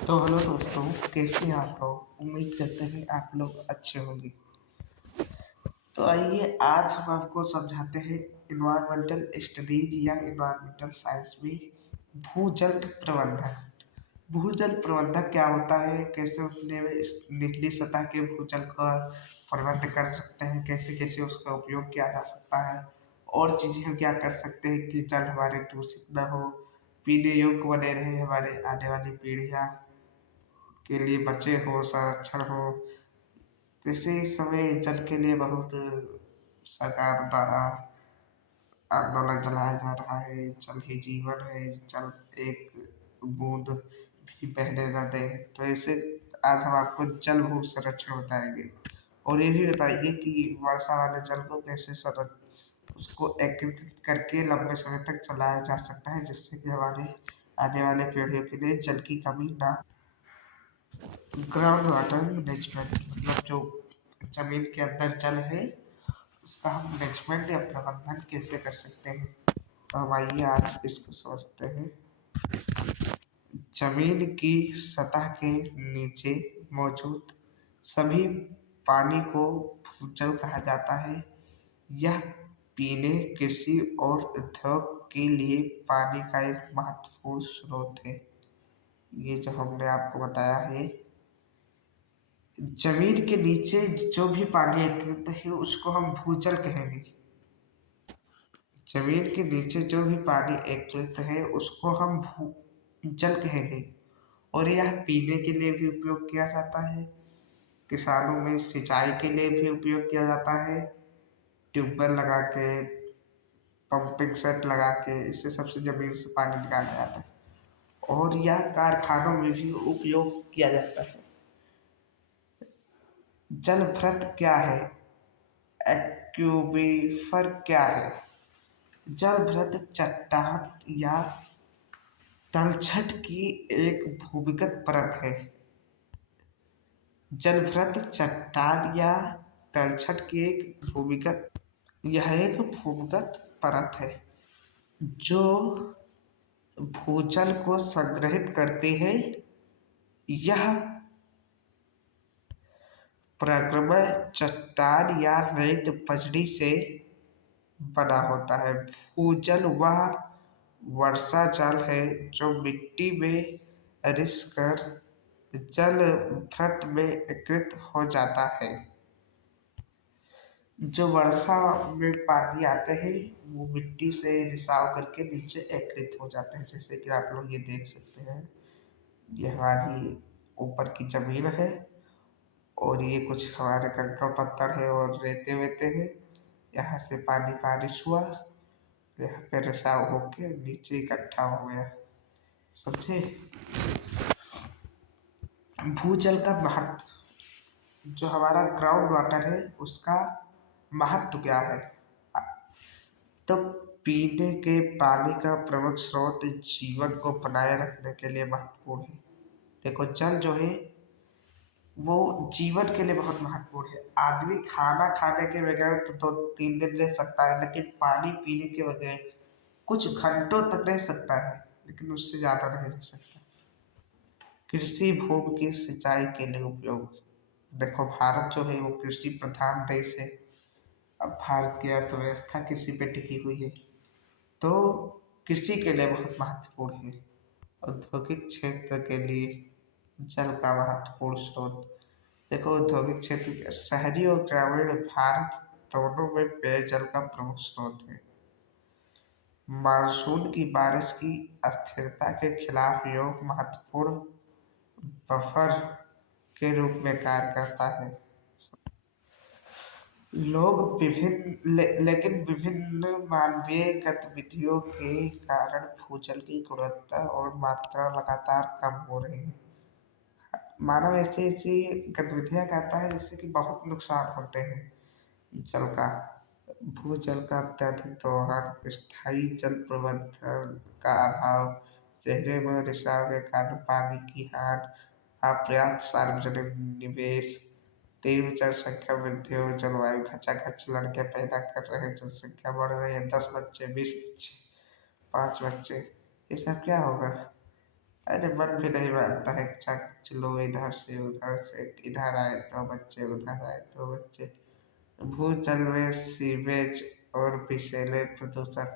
तो हेलो दोस्तों, कैसे हैं आप लोग? उम्मीद करते हैं आप लोग अच्छे होंगे। तो आइए आज हम आपको समझाते हैं इन्वायरमेंटल स्टडीज या इन्वायरमेंटल साइंस में भूजल प्रबंधन। भूजल प्रबंधन क्या होता है, कैसे उसने निचली सतह के भूजल का प्रबंध कर सकते हैं, कैसे कैसे उसका उपयोग किया जा सकता है, और चीज़ें हम क्या कर सकते हैं कि जल हमारे दूषित न हो, पीने योग्य बने रहे, हमारे आने वाली पीढ़ियाँ के लिए बचे हो, संरक्षण हो। जैसे इस समय जल के लिए बहुत सरकार द्वारा आंदोलन चलाया जा रहा है। जल ही जीवन है, जल एक बूंद भी बहने न दे। तो ऐसे आज हम आपको जल भू संरक्षण बताएंगे और ये भी बताएंगे कि वर्षा वाले जल को कैसे उसको एकत्रित करके लंबे समय तक चलाया जा सकता है, जिससे कि हमारे आने वाले पीढ़ियों के लिए जल की कमी ना। ग्राउंड वाटर मैनेजमेंट मतलब जो जमीन के अंदर जल है, उसका हम मैनेजमेंट या प्रबंधन कैसे कर सकते हैं। तो हम आइए आज इसको समझते हैं। जमीन की सतह के नीचे मौजूद सभी पानी को भूजल कहा जाता है। यह पीने, कृषि और उद्योग के लिए पानी का एक महत्वपूर्ण स्रोत है। ये जो हमने आपको बताया है, जमीन के नीचे जो भी पानी एकत्रित है उसको हम भूजल कहेंगे। जमीन के नीचे जो भी पानी एकत्रित है उसको हम भूजल कहेंगे। और यह पीने के लिए भी उपयोग किया जाता है, किसानों में सिंचाई के लिए भी उपयोग किया जाता है, ट्यूबवेल लगा के, पंपिंग सेट लगा के, इससे सबसे जमीन से पानी निकाला जाता है। और यह कारखानों में भी उपयोग किया जाता है। जल भृत क्या है? एक्यूबीफर क्या है? जलभृत चट्टान या तलछट की एक भूमिगत परत है। जलभृत चट्टान या तलछट की एक भूमिगत यह एक भूमिगत परत है जो भूजल को संग्रहित करती है। यह प्रक्रमण चट्टान या रेत पचड़ी से बना होता है। भूजल वह वर्षा जल है जो मिट्टी में रिस कर जल भृत में एकत्रित हो जाता है। जो वर्षा में पानी आते हैं वो मिट्टी से रिसाव करके नीचे एकत्रित हो जाते हैं। जैसे कि आप लोग ये देख सकते हैं, ये हमारी ऊपर की जमीन है और ये कुछ हमारे कंकड़ पत्थर है और रेते वेते हैं। यहाँ से पानी बारिश हुआ, यहाँ पे रिसाव होके नीचे इकट्ठा हो गया। समझे? भूजल का महत्व, जो हमारा ग्राउंड वाटर है उसका महत्व क्या है? तो पीने के पानी का प्रमुख स्रोत जीवन को बनाए रखने के लिए महत्वपूर्ण है। देखो, जल जो है वो जीवन के लिए बहुत महत्वपूर्ण है। आदमी खाना खाने के बगैर तो 2-3 दिन रह सकता है, लेकिन पानी पीने के बगैर कुछ घंटों तक रह सकता है, लेकिन उससे ज़्यादा नहीं रह सकता। कृषि भूमि की सिंचाई के लिए उपयोग। देखो, भारत जो है वो कृषि प्रधान देश है। अब भारत की अर्थव्यवस्था कृषि पे टिकी हुई है, तो कृषि के लिए बहुत महत्वपूर्ण है। औद्योगिक क्षेत्र के लिए जल का महत्वपूर्ण स्रोत। देखो, औद्योगिक क्षेत्र शहरी और ग्रामीण भारत दोनों में पेयजल का प्रमुख स्रोत है। मानसून की बारिश की अस्थिरता के खिलाफ योग महत्वपूर्ण बफर के रूप में कार्य करता है। लेकिन विभिन्न मानवीय गतिविधियों के कारण भूजल की गुणवत्ता और मात्रा लगातार कम हो रही है। मानव ऐसी ऐसी गतिविधियां करता है जिससे कि बहुत नुकसान होते हैं जल का। भूजल का अत्यधिक दोहन, स्थायी जल प्रबंधन का अभाव, शहरों में रिसाव के कारण पानी की हार, अपर्याप्त सार्वजनिक निवेश, तीव्र जनसंख्या वृद्धि और जलवायु खचाखच लड़के पैदा कर रहे हैं। जनसंख्या बढ़ रही है, 10 बच्चे, 20 बच्चे, 5 बच्चे, ये सब क्या होगा? अरे मन भी नहीं मानता है, अच्छा चलो इधर से इधर आए तो बच्चे, उधर आए तो बच्चे। भूजल में सीवेज और विषैले प्रदूषण।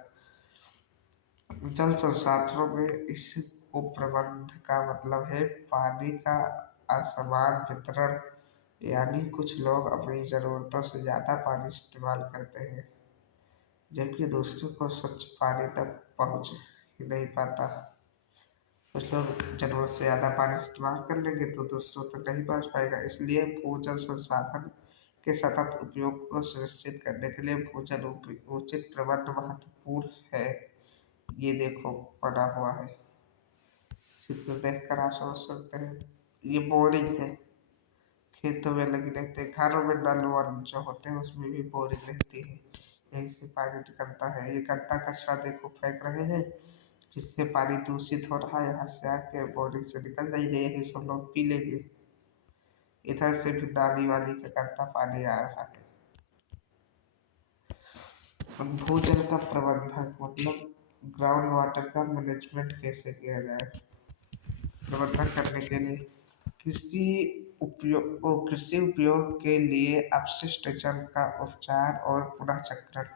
जल संसाधनों में इस कुप्रबंध का मतलब है पानी का असमान वितरण, यानी कुछ लोग अपनी जरूरतों से ज्यादा पानी इस्तेमाल करते हैं, जबकि दूसरों को स्वच्छ पानी तक पहुंच ही नहीं पाता। कुछ लोग जरूरत से ज़्यादा पानी इस्तेमाल कर लेंगे तो दूसरों तक नहीं पहुँच पाएगा। इसलिए भूजल संसाधन के सतत उपयोग को सुनिश्चित करने के लिए भूजल उचित प्रबंध महत्वपूर्ण है। ये देखो बना हुआ है, चित्र देखकर आप समझ सकते हैं। ये बोरिंग है, खेतों में लगी रहते हैं, घरों में नल वर जो होते हैं उसमें भी बोरिंग रहती है, यहीं से पानी निकलता है। ये गंदा कचरा देखो फेंक रहे हैं, जिससे पानी दूषित हो रहा है, यहाँ से आके बोरिंग से निकल जाएंगे, यही सब लोग पी लेंगे। इधर से भी नाली वाली का गंदा पानी आ रहा है। भूजल का प्रबंधन मतलब ग्राउंड वाटर का मैनेजमेंट कैसे किया जाए। प्रबंधन करने के लिए कृषि उपयोग के लिए अपशिष्ट जल का उपचार और पुनः चक्रण।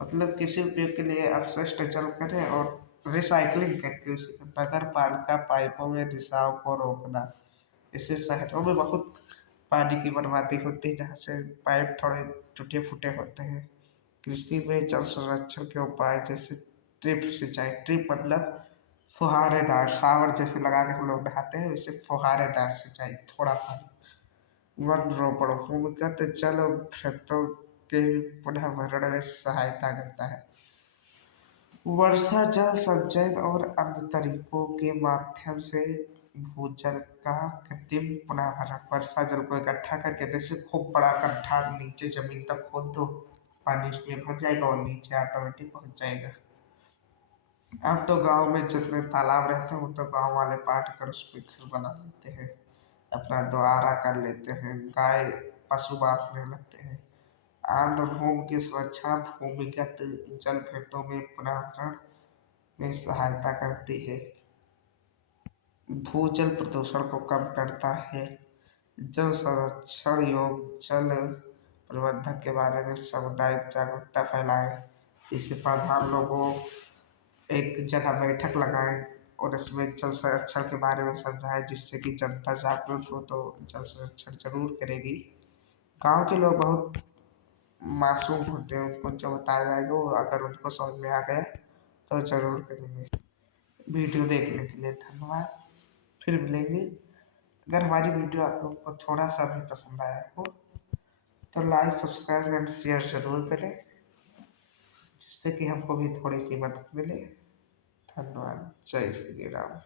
मतलब किसी उपयोग के लिए अपशिष्ट जल करें और रिसाइकलिंग करके उसे नगर पालिका पाइपों में रिसाव को रोकना। इससे शहरों में बहुत पानी की बर्बादी होती है, जहाँ से पाइप थोड़े टूटे फूटे होते हैं। कृषि में जल संरक्षण के उपाय जैसे ट्रिप सिंचाई, ट्रिप मतलब फुहारेदार, शावर जैसे लगा के हम लोग नहाते हैं, वैसे फुहारेदार सिंचाई, थोड़ा पानी। वन रोपण, भूमिगत जल खेतों के पुनः भरण में सहायता करता है। वर्षा जल संचयन और अन्य तरीकों के माध्यम से भूजल का कृत्रिम पुनर्भरण। वर्षा जल को इकट्ठा करके, जैसे खूब बड़ा गड्ढा नीचे जमीन तक खोद दो, पानी उसमें भर जाएगा और नीचे ऑटोमेटिक पहुंच जाएगा। अब तो गांव में जितने तालाब रहते हैं वो तो गांव वाले पाट कर उस पर घर बना लेते हैं, अपना द्वारा कर लेते हैं, गाय पशु बांधने लगते हैं। आंध्र भूमि की सुरक्षा, भूमिगत जल खेतों में पुनर्भरण में सहायता करती है। भूजल प्रदूषण को कम करता है। जल संरक्षण योग जल प्रबंधन के बारे में सामुदायिक जागरूकता फैलाएं। इसे प्रधान लोगों एक जगह बैठक लगाएं और इसमें जल संरक्षण के बारे में समझाएं, जिससे कि जनता जागरूक हो तो जल संरक्षण जरूर करेगी। गांव के लोग बहुत मासूम होते हैं, उनको जो बताया जाएगा वो अगर उनको समझ में आ गया तो जरूर करेंगे। वीडियो देखने के लिए धन्यवाद, फिर मिलेंगे। अगर हमारी वीडियो आप लोग को थोड़ा सा भी पसंद आया हो तो लाइक सब्सक्राइब एंड शेयर जरूर करें, जिससे कि हमको भी थोड़ी सी मदद मिले। धन्यवाद। जय श्री राम।